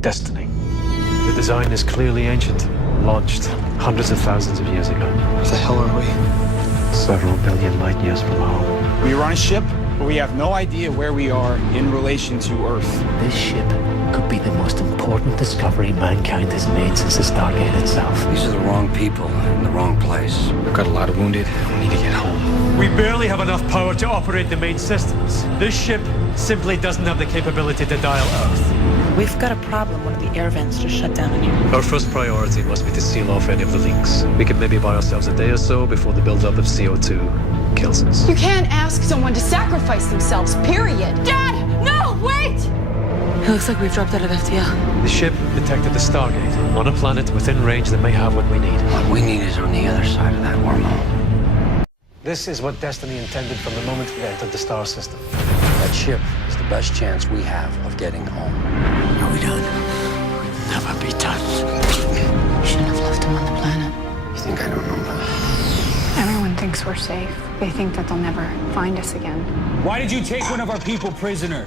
Destiny. The design is clearly ancient, launched hundreds of thousands of years ago. Where the hell are we? Several billion light years from home. We are on a ship, but we have no idea where we are in relation to Earth. This ship could be the most important discovery mankind has made since the Stargate itself. These are the wrong people in the wrong place. We've got a lot of wounded. We need to get home. We barely have enough power to operate the main systems. This ship simply doesn't have the capability to dial Earth. We've got a problem. One of the air vents just shut down in here. Our first priority must be to seal off any of the leaks. We can maybe buy ourselves a day or so before the buildup of CO2 kills us. You can't ask someone to sacrifice themselves, period. Dad! No, wait! It looks like we've dropped out of FTL. The ship detected the Stargate on a planet within range that may have what we need. What we need is on the other side of that wormhole. This is what Destiny intended from the moment we entered the star system. That ship is the best chance we have of getting home. Are we done? We'll never be done. You shouldn't have left him on the planet. You think I don't know that? Everyone thinks we're safe. They think that they'll never find us again. Why did you take one of our people prisoner?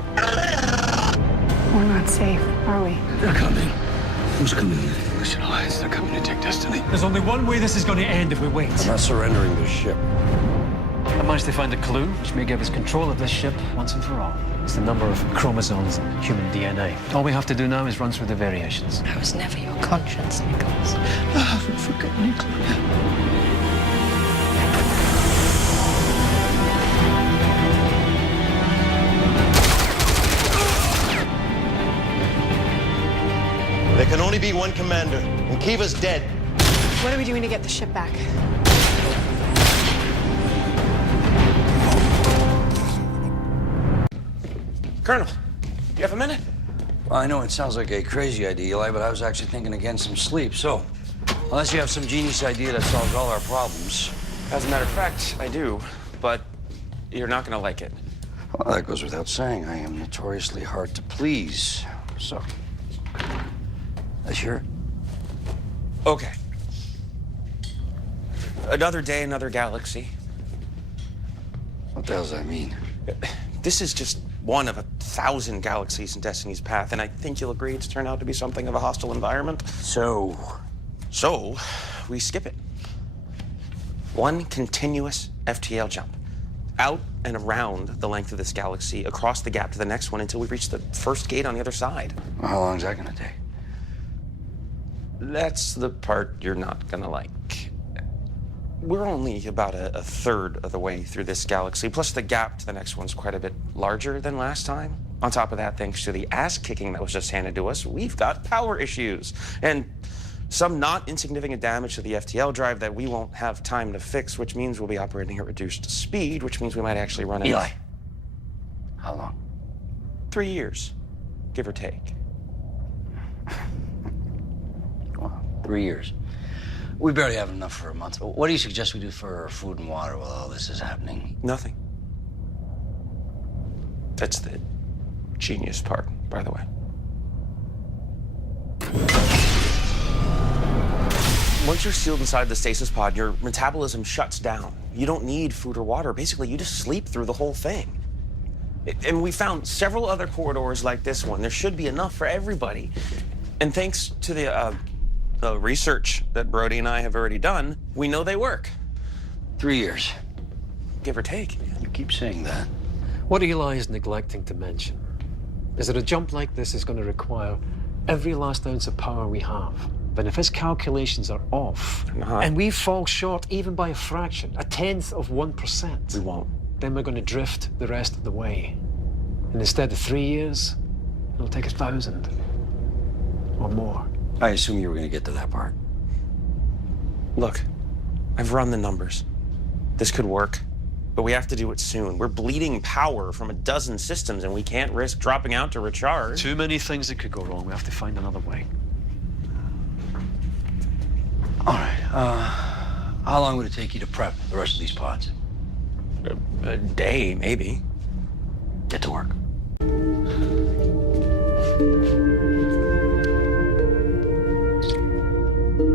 We're not safe, are we? They're coming. Who's coming? Listen, Alliance, they're coming to take Destiny. There's only one way this is going to end if we wait. I'm not surrendering this ship. I managed to find a clue which may give us control of this ship once and for all. It's the number of chromosomes in human DNA. All we have to do now is run through the variations. I was never your conscience, Nicholas. I haven't forgotten you, Claudia. There can only be one commander, and Kiva's dead. What are we doing to get the ship back? Colonel, you have a minute? Well, I know it sounds like a crazy idea, Eli, but I was actually thinking against some sleep. So, unless you have some genius idea that solves all our problems. As a matter of fact, I do, but you're not gonna like it. Well, that goes without saying. I am notoriously hard to please. So, let's hear it. Okay. Another day, another galaxy. What the hell does that mean? This is just one of 1,000 galaxies in Destiny's path, and I think you'll agree it's turned out to be something of a hostile environment. So, we skip it. One continuous FTL jump. Out and around the length of this galaxy, across the gap to the next one until we reach the first gate on the other side. well, how long is that gonna take? That's the part you're not gonna like. We're only about a third of the way through this galaxy, plus the gap to the next one's quite a bit larger than last time. On top of that, thanks to the ass-kicking that was just handed to us, we've got power issues. And some not insignificant damage to the FTL drive that we won't have time to fix, which means we'll be operating at reduced speed, which means we might actually run Eli, how long? 3 years, give or take. Well, 3 years. We barely have enough for a month. What do you suggest we do for food and water while all this is happening? Nothing. That's the genius part, by the way. Once you're sealed inside the stasis pod, your metabolism shuts down. You don't need food or water. Basically, you just sleep through the whole thing. And we found several other corridors like this one. There should be enough for everybody. And thanks to the research that Brody and I have already done, we know they work. 3 years. Give or take. You keep saying that. What Eli is neglecting to mention is that a jump like this is going to require every last ounce of power we have. But if his calculations are off, and we fall short even by a fraction, 1/10 of 1%, we won't. Then we're going to drift the rest of the way. And instead of 3 years, it'll take 1,000 or more. I assume you were going to get to that part. Look, I've run the numbers. This could work, but we have to do it soon. We're bleeding power from a dozen systems, and we can't risk dropping out to recharge. Too many things that could go wrong. We have to find another way. All right. How long would it take you to prep the rest of these pods? A day, maybe. Get to work.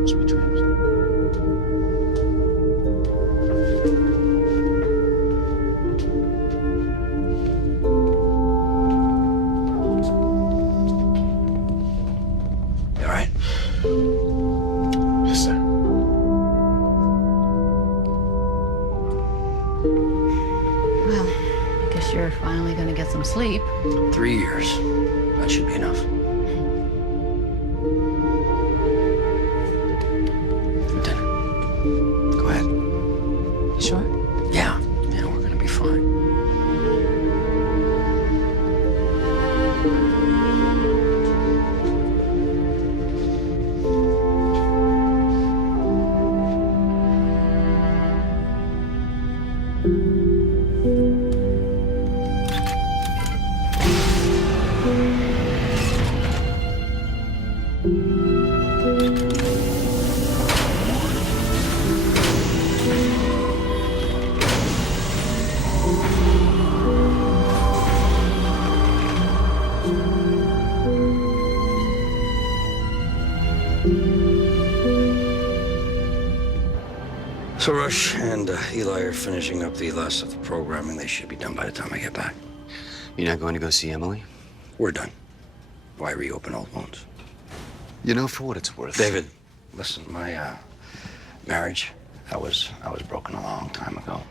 Sweet dreams. guess you're finally gonna get some sleep. 3 years. That should be enough. Lieutenant, go ahead. You sure? Yeah, we're gonna be fine. So Rush and Eli are finishing up the last of the programming. They should be done by the time I get back. You're not going to go see Emily? We're done. Why reopen old wounds? You know, for what it's worth. David, listen, my marriage, I was broken a long time ago.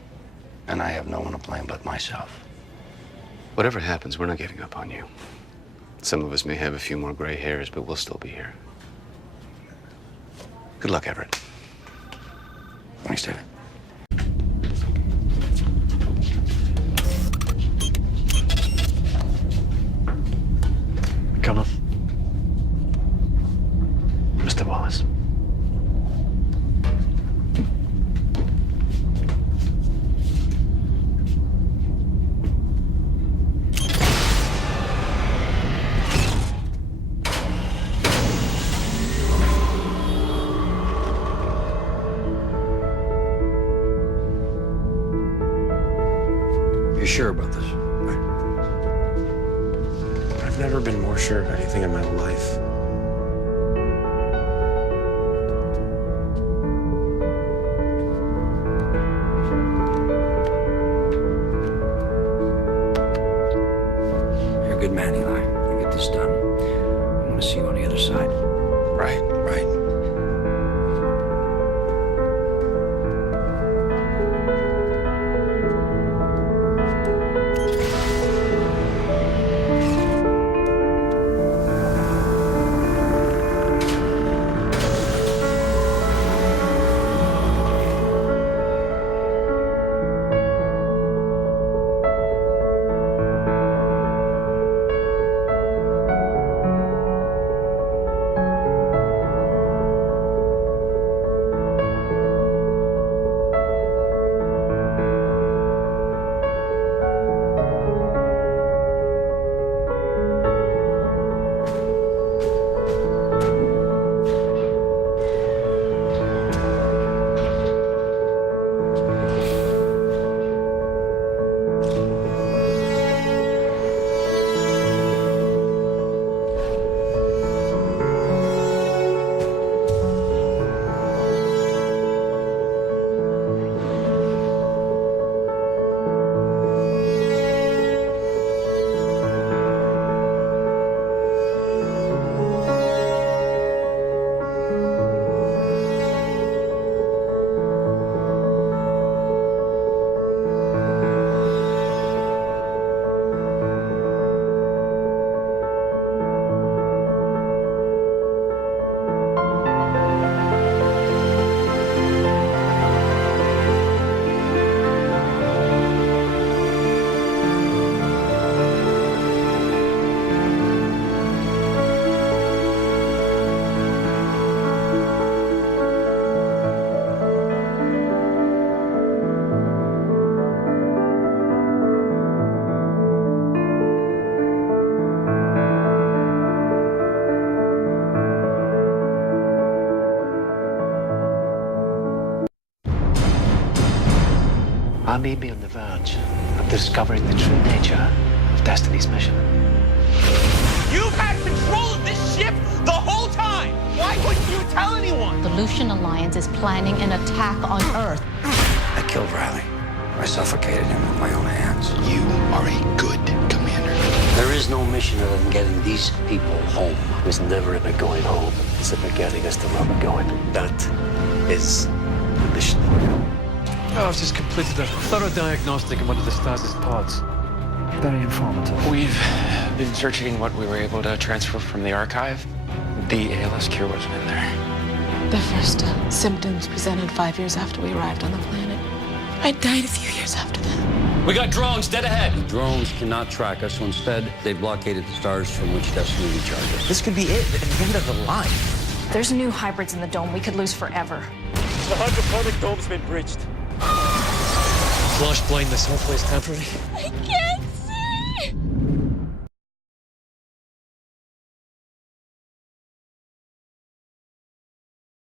And I have no one to blame but myself. Whatever happens, we're not giving up on you. Some of us may have a few more gray hairs, but we'll still be here. Good luck, Everett. Thanks, David. Connor. Mr. Wallace. You're sure about this? Right? I've never been more sure of anything in my life. You're a good man, Eli. You get this done. I'm gonna see you on the other side. Right. Right. I may be on the verge of discovering the true nature of Destiny's mission. You've had control of this ship the whole time! Why wouldn't you tell anyone? The Lucian Alliance is planning an attack on Earth. I killed Riley. I suffocated him with my own hands. You are a good commander. There is no mission other than getting these people home. It was never about going home. It's about getting us to where we're going. That is the mission. I've just completed a thorough diagnostic in one of the Stasis pods. Very informative. We've been searching what we were able to transfer from the archive. The ALS cure wasn't in there. The first symptoms presented 5 years after we arrived on the planet. I died a few years after that. We got drones dead ahead. The drones cannot track us, so instead they've blockaded the stars from which destiny we charge us. This could be it, the end of the line. There's new hybrids in the dome we could lose forever. The hydroponic dome's been breached. Flash blindness, hopefully it's temporary. I can't.